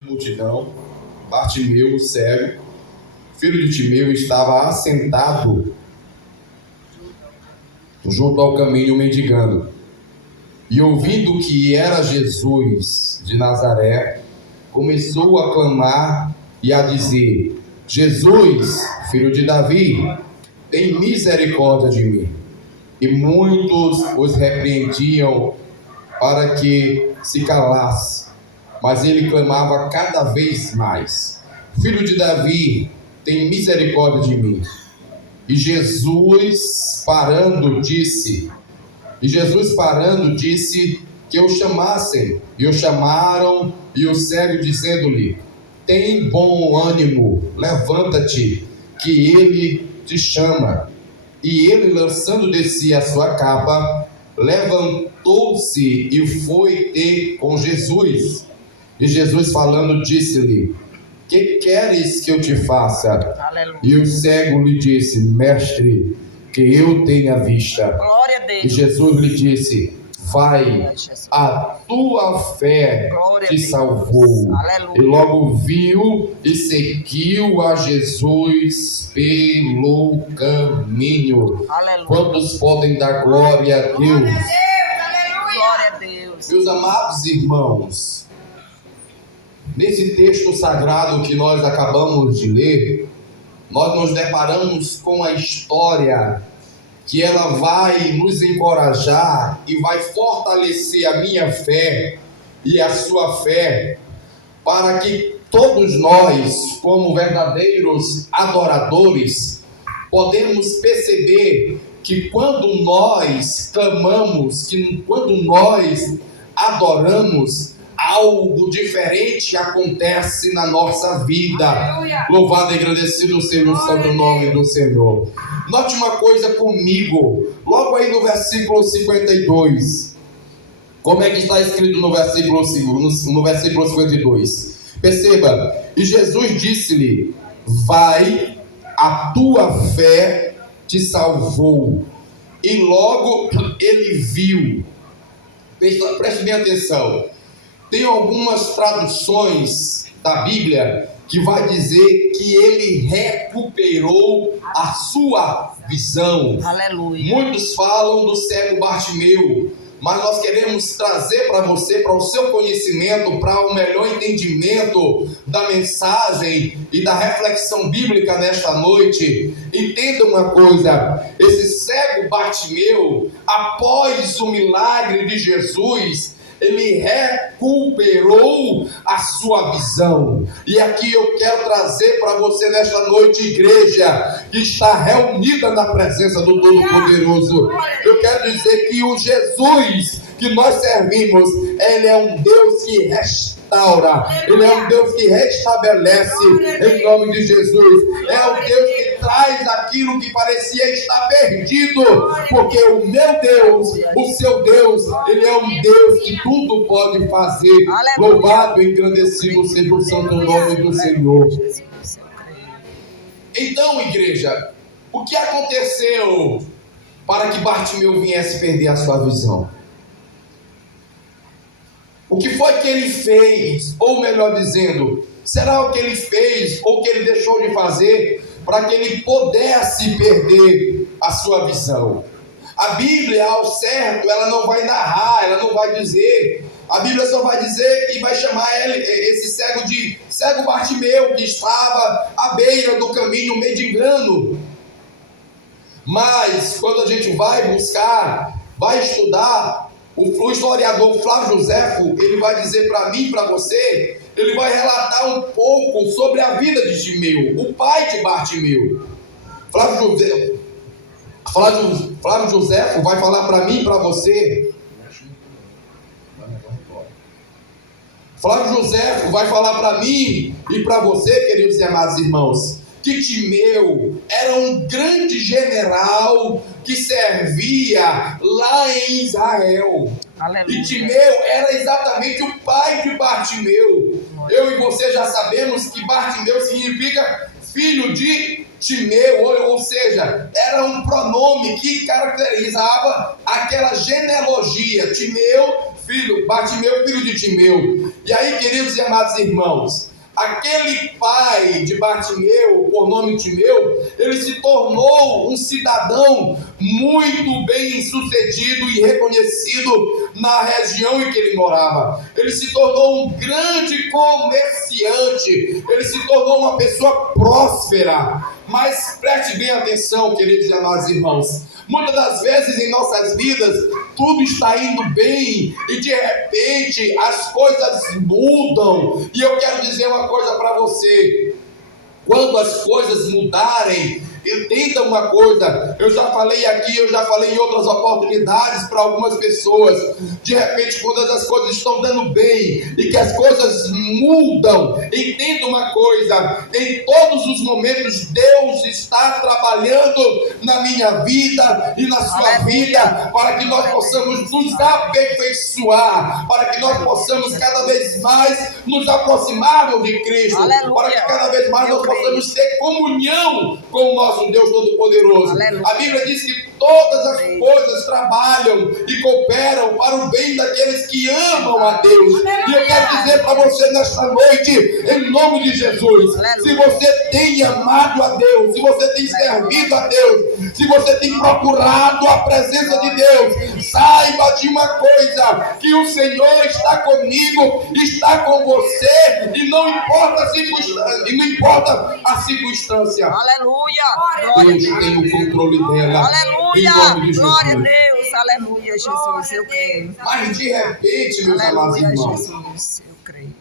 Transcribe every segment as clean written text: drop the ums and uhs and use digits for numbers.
Multidão, Bartimeu, o cego, filho de Timeu, estava assentado junto ao caminho mendigando. E ouvindo que era Jesus de Nazaré, começou a clamar e a dizer: Jesus, filho de Davi, tem misericórdia de mim. E muitos os repreendiam para que se calasse, mas ele clamava cada vez mais: Filho de Davi, tem misericórdia de mim. E Jesus parando disse que o chamassem. E o chamaram, e o cego dizendo-lhe: tem bom ânimo, levanta-te, que ele te chama. E ele, lançando de si a sua capa, levantou-se e foi ter com Jesus. E Jesus, falando, disse-lhe: que queres que eu te faça? Aleluia. E o cego lhe disse: Mestre, que eu tenha vista. Glória a Deus. E Jesus lhe disse: vai, a tua fé Glória a te Deus. salvou. Aleluia. E logo viu e seguiu a Jesus pelo caminho. Aleluia. Quantos podem dar glória a Deus? Glória a Deus. Meus amados irmãos, nesse texto sagrado que nós acabamos de ler, nós nos deparamos com a história que ela vai nos encorajar e vai fortalecer a minha fé e a sua fé, para que todos nós, como verdadeiros adoradores, podemos perceber que quando nós clamamos, que quando nós adoramos, algo diferente acontece na nossa vida. Aleluia. Louvado e agradecido seja o santo nome do Senhor. Note uma coisa comigo, logo aí no versículo 52. Como é que está escrito no versículo 52? Perceba, e Jesus disse-lhe: vai, a tua fé te salvou. E logo ele viu. Preste bem atenção. Tem algumas traduções da Bíblia que vai dizer que ele recuperou a sua visão. Aleluia. Muitos falam do cego Bartimeu, mas nós queremos trazer para você, para o seu conhecimento, para o melhor entendimento da mensagem e da reflexão bíblica nesta noite. Entenda uma coisa: esse cego Bartimeu, após o milagre de Jesus, ele recuperou a sua visão. E aqui eu quero trazer para você nesta noite, igreja que está reunida na presença do Todo-Poderoso, eu quero dizer que o Jesus que nós servimos, ele é um Deus que restaura, ele é um Deus que restabelece, em nome de Jesus. É o Deus que traz aquilo que parecia estar perdido, porque o meu Deus, o seu Deus, ele é um Deus que tudo pode fazer. Louvado e engrandecido seja o santo nome do Senhor. Então, igreja, o que aconteceu para que Bartimeu viesse perder a sua visão? O que foi que ele fez, ou melhor dizendo, será o que ele fez ou o que ele deixou de fazer para que ele pudesse perder a sua visão? A Bíblia, ao certo, ela não vai narrar, ela não vai dizer. A Bíblia só vai dizer e vai chamar esse cego de cego Bartimeu, que estava à beira do caminho mendigando. Mas quando a gente vai buscar, vai estudar, o historiador Flávio Joséfo, ele vai dizer para mim e para você, ele vai relatar um pouco sobre a vida de Timeu, o pai de Bartimeu. Flávio Joséfo vai falar para mim e para você. Flávio Joséfo vai falar para mim e para você, queridos e amados irmãos, que Timeu era um grande general que servia lá em Israel. Aleluia. E Timeu era exatamente o pai de Bartimeu. Eu e você já sabemos que Bartimeu significa filho de Timeu, ou seja, era um pronome que caracterizava aquela genealogia. Bartimeu, filho de Timeu. E aí, queridos e amados irmãos, aquele pai de Bartimeu, por nome Timeu, ele se tornou um cidadão muito bem sucedido e reconhecido na região em que ele morava. Ele se tornou um grande comerciante, ele se tornou uma pessoa próspera. Mas preste bem atenção, queridos e amados irmãos, muitas das vezes em nossas vidas tudo está indo bem e de repente as coisas mudam. E eu quero dizer uma coisa para você: quando as coisas mudarem, entenda uma coisa, eu já falei aqui, eu já falei em outras oportunidades para algumas pessoas. De repente, quando as coisas estão dando bem e que as coisas mudam, entenda uma coisa: em todos os momentos Deus está trabalhando na minha vida e na sua vida, para que nós possamos nos aperfeiçoar, para que nós possamos cada vez mais nos aproximarmos de Cristo, para que cada vez mais nós possamos ter comunhão com o nosso Deus Todo-Poderoso. A Bíblia diz que todas as coisas trabalham e cooperam para o bem daqueles que amam a Deus. E eu quero dizer para você nesta noite, em nome de Jesus, se você tem amado a Deus, se você tem servido a Deus, se você tem procurado a presença de Deus, saiba de uma coisa: que o Senhor está comigo, está com você, e não importa a circunstância. Aleluia. Deus tem o controle dela. Aleluia. Em nome de Jesus. Glória a Deus. Aleluia, Jesus. Eu creio. Mas de repente, meus amados Aleluia, irmãos, Jesus. Eu creio.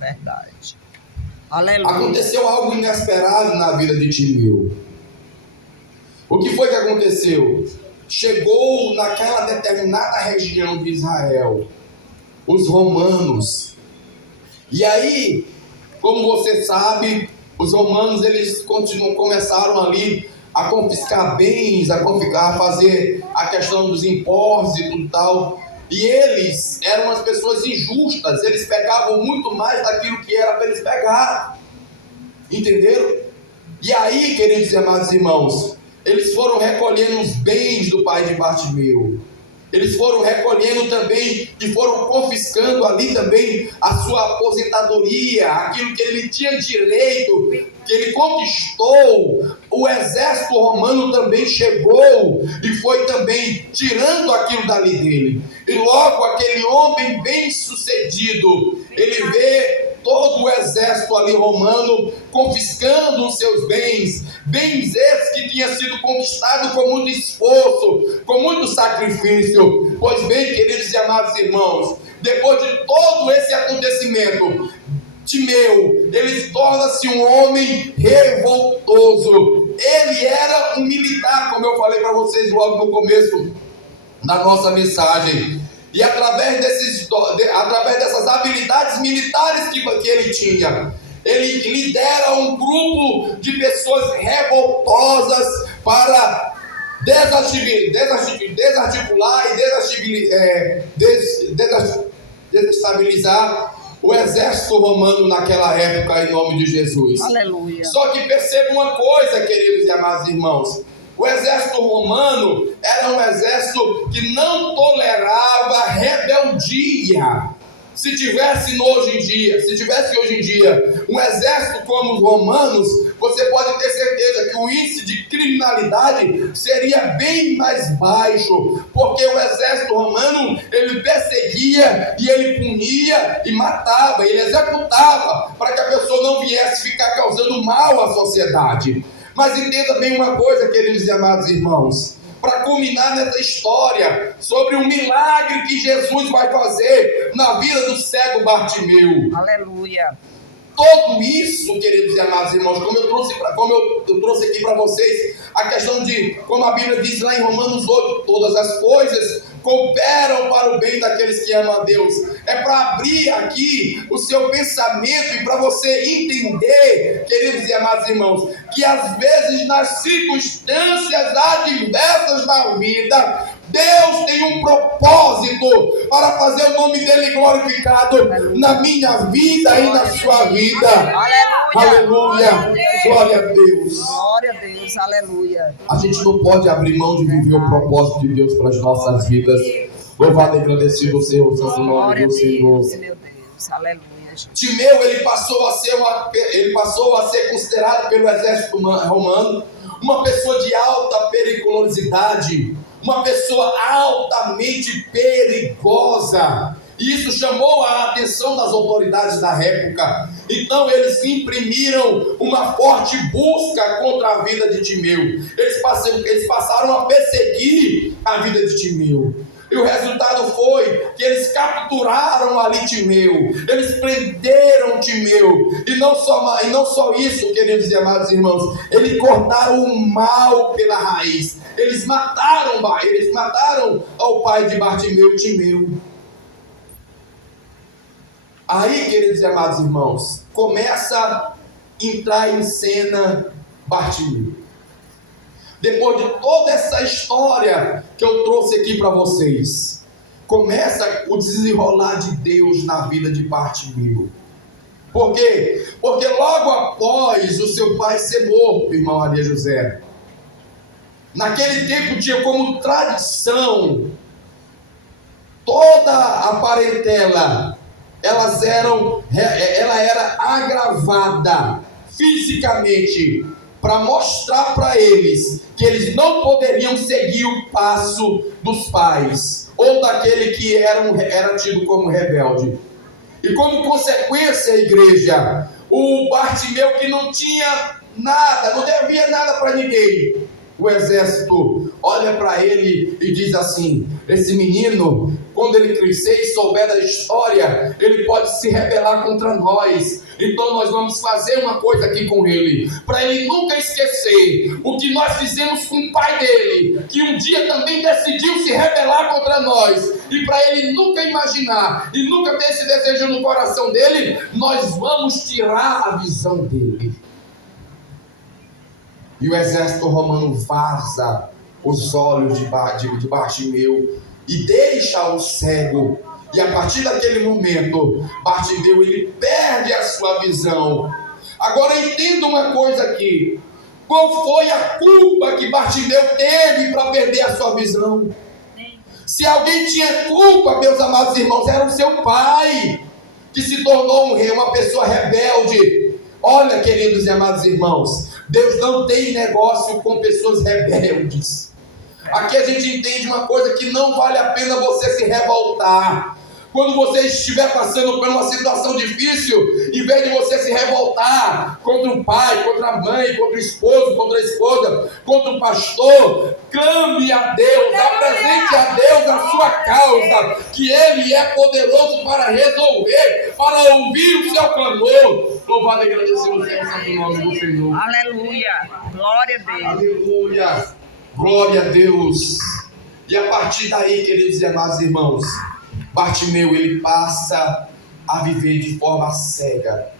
Verdade. Aleluia. aconteceu algo inesperado na vida de Timeu. O que foi que aconteceu? Chegou naquela determinada região de Israel os romanos. E aí, como você sabe, os romanos eles começaram ali a confiscar bens, a fazer a questão dos impostos e tudo tal. E eles eram as pessoas injustas, eles pegavam muito mais daquilo que era para eles pegar. Entenderam? E aí, queridos e amados irmãos, eles foram recolhendo os bens do pai de Bartimeu. Eles foram recolhendo também e foram confiscando ali também a sua aposentadoria, aquilo que ele tinha direito, que ele conquistou. O exército romano também chegou e foi também tirando aquilo dali dele. E logo aquele homem bem sucedido, ele vê todo o exército ali romano confiscando os seus bens esses que tinham sido conquistados com muito esforço, com muito sacrifício. Pois bem, queridos e amados irmãos, depois de todo esse acontecimento, Timeu, ele torna-se um homem revoltoso. Ele era um militar, como eu falei para vocês logo no começo da nossa mensagem. E através dessas habilidades militares que ele tinha, ele lidera um grupo de pessoas revoltosas para desarticular e desestabilizar o exército romano naquela época, em nome de Jesus. Aleluia. Só que perceba uma coisa, queridos e amados irmãos: o exército romano era um exército que não tolerava rebeldia. Se tivesse hoje em dia um exército como os romanos, você pode ter certeza que o índice de criminalidade seria bem mais baixo, porque o exército romano, ele perseguia e ele punia e matava, ele executava, para que a pessoa não viesse ficar causando mal à sociedade. Mas entenda bem uma coisa, queridos e amados irmãos, para culminar nessa história sobre um milagre que Jesus vai fazer na vida do cego Bartimeu. Aleluia. Tudo isso, queridos e amados irmãos, como eu trouxe aqui para vocês, a questão de, como a Bíblia diz lá em Romanos 8, todas as coisas cooperam para o bem daqueles que amam a Deus. É para abrir aqui o seu pensamento e para você entender, queridos e amados irmãos, que às vezes nas circunstâncias adversas da vida, Deus tem um propósito para fazer o nome dele glorificado na minha vida e na sua vida. Aleluia. Glória a Deus. Glória a Deus. Aleluia. A gente não pode abrir mão de viver o propósito de Deus para as nossas vidas. Louvado e agradecido seja o santo nome do Senhor. Deus. Aleluia, Jesus. Timeu, ele passou a ser considerado pelo exército romano uma pessoa de alta periculosidade, uma pessoa altamente perigosa. E isso chamou a atenção das autoridades da época. Então eles imprimiram uma forte busca contra a vida de Timeu. Eles passaram a perseguir a vida de Timeu. E o resultado foi que eles capturaram ali Timeu, eles prenderam Timeu, e não só isso, queridos e amados irmãos, eles cortaram o mal pela raiz, eles mataram ao pai de Bartimeu, Timeu. Aí, queridos e amados irmãos, começa a entrar em cena Bartimeu. Depois de toda essa história que eu trouxe aqui para vocês, começa o desenrolar de Deus na vida de Bartimeu. Por quê? Porque logo após o seu pai ser morto, irmã Maria José, naquele tempo tinha como tradição, toda a parentela, ela era agravada fisicamente, para mostrar para eles que eles não poderiam seguir o passo dos pais, ou daquele que era tido como rebelde. E como consequência, a igreja, o Bartimeu, que não tinha nada, não devia nada para ninguém, o exército olha para ele e diz assim: esse menino, quando ele crescer e souber da história, ele pode se rebelar contra nós. Então nós vamos fazer uma coisa aqui com ele, para ele nunca esquecer o que nós fizemos com o pai dele, que um dia também decidiu se rebelar contra nós, e para ele nunca imaginar e nunca ter esse desejo no coração dele, nós vamos tirar a visão dele. E o exército romano vaza os olhos de Bartimeu e deixa-o cego. E a partir daquele momento, Bartimeu, ele perde a sua visão. Agora entenda uma coisa aqui: qual foi a culpa que Bartimeu teve para perder a sua visão? Se alguém tinha culpa, meus amados irmãos, era o seu pai, que se tornou uma pessoa rebelde. Olha, queridos e amados irmãos, Deus não tem negócio com pessoas rebeldes. Aqui a gente entende uma coisa, que não vale a pena você se revoltar. Quando você estiver passando por uma situação difícil, em vez de você se revoltar contra o pai, contra a mãe, contra o esposo, contra a esposa, contra o pastor, clame a Deus, apresente a Deus a sua causa, que Ele é poderoso para resolver, para ouvir o seu clamor. Louvado e agradecido seja o santo nome do Senhor. Aleluia. Glória a Deus. Aleluia. Glória a Deus. E a partir daí, queridos e amados irmãos, Bartimeu, ele passa a viver de forma cega.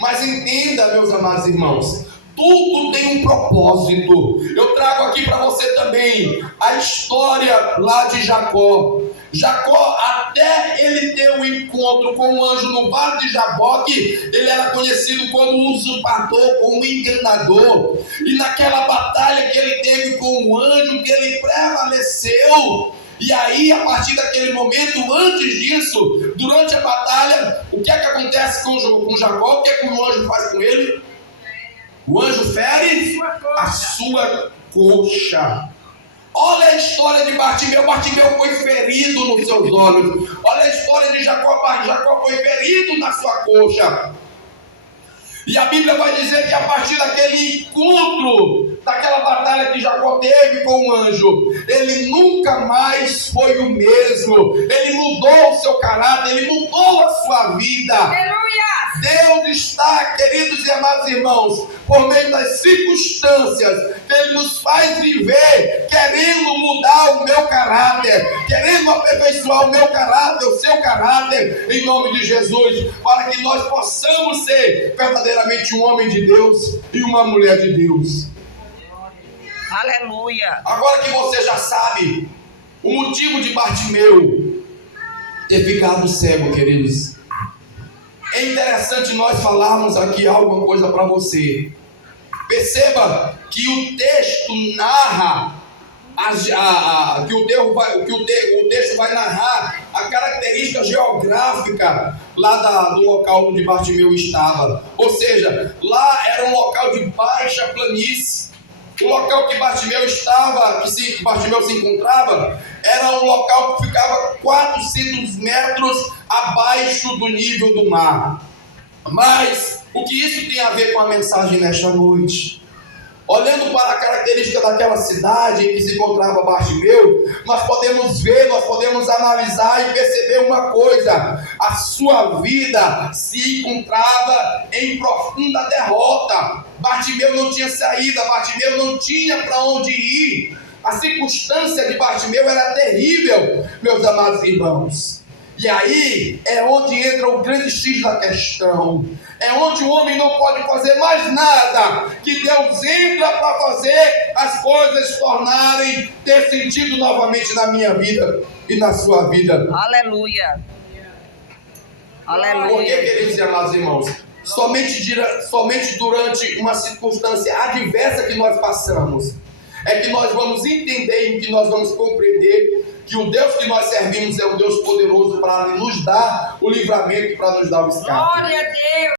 Mas entenda, meus amados irmãos, tudo tem um propósito. Eu trago aqui para você também a história lá de Jacó. Jacó, até ele ter um encontro com o anjo no vale de Jaboque, ele era conhecido como usurpador, como enganador. E naquela batalha que ele teve com o anjo, que ele prevaleceu. E aí, a partir daquele momento, antes disso, durante a batalha, o que é que acontece com Jacó? O que é que o anjo faz com ele? O anjo fere a sua coxa. Olha a história de Bartimeu. Bartimeu foi ferido nos seus olhos. Olha a história de Jacó. Jacó foi ferido na sua coxa. E a Bíblia vai dizer que a partir daquele encontro, daquela batalha que Jacó teve com o anjo, ele nunca mais foi o mesmo. Ele mudou o seu caráter, ele mudou a sua vida. Aleluia. Deus está, queridos e amados irmãos, por meio das circunstâncias que Ele nos faz viver, querendo mudar o meu caráter, querendo aperfeiçoar o meu caráter, o seu caráter, em nome de Jesus, para que nós possamos ser verdadeiramente um homem de Deus e uma mulher de Deus. Aleluia. Agora que você já sabe o motivo de Bartimeu ter ficado cego, queridos, é interessante nós falarmos aqui alguma coisa para você. Perceba que o texto narra, que o texto vai narrar a característica geográfica lá do local onde Bartimeu estava. Ou seja, lá era um local de baixa planície. O local que Bartimeu estava, que Bartimeu se encontrava, era um local que ficava 400 metros abaixo do nível do mar. Mas o que isso tem a ver com a mensagem nesta noite? Olhando para a característica daquela cidade em que se encontrava Bartimeu, nós podemos ver, nós podemos analisar e perceber uma coisa: a sua vida se encontrava em profunda derrota. Bartimeu não tinha saída, Bartimeu não tinha para onde ir. A circunstância de Bartimeu era terrível, meus amados irmãos. E aí é onde entra o grande X da questão. É onde o homem não pode fazer mais nada, que Deus entra para fazer as coisas tornarem, ter sentido novamente na minha vida e na sua vida. Aleluia. Por que, queridos e amados irmãos? Somente durante uma circunstância adversa que nós passamos é que nós vamos entender e que nós vamos compreender que o Deus que nós servimos é um Deus poderoso para nos dar o livramento, para nos dar o escape. Glória a Deus.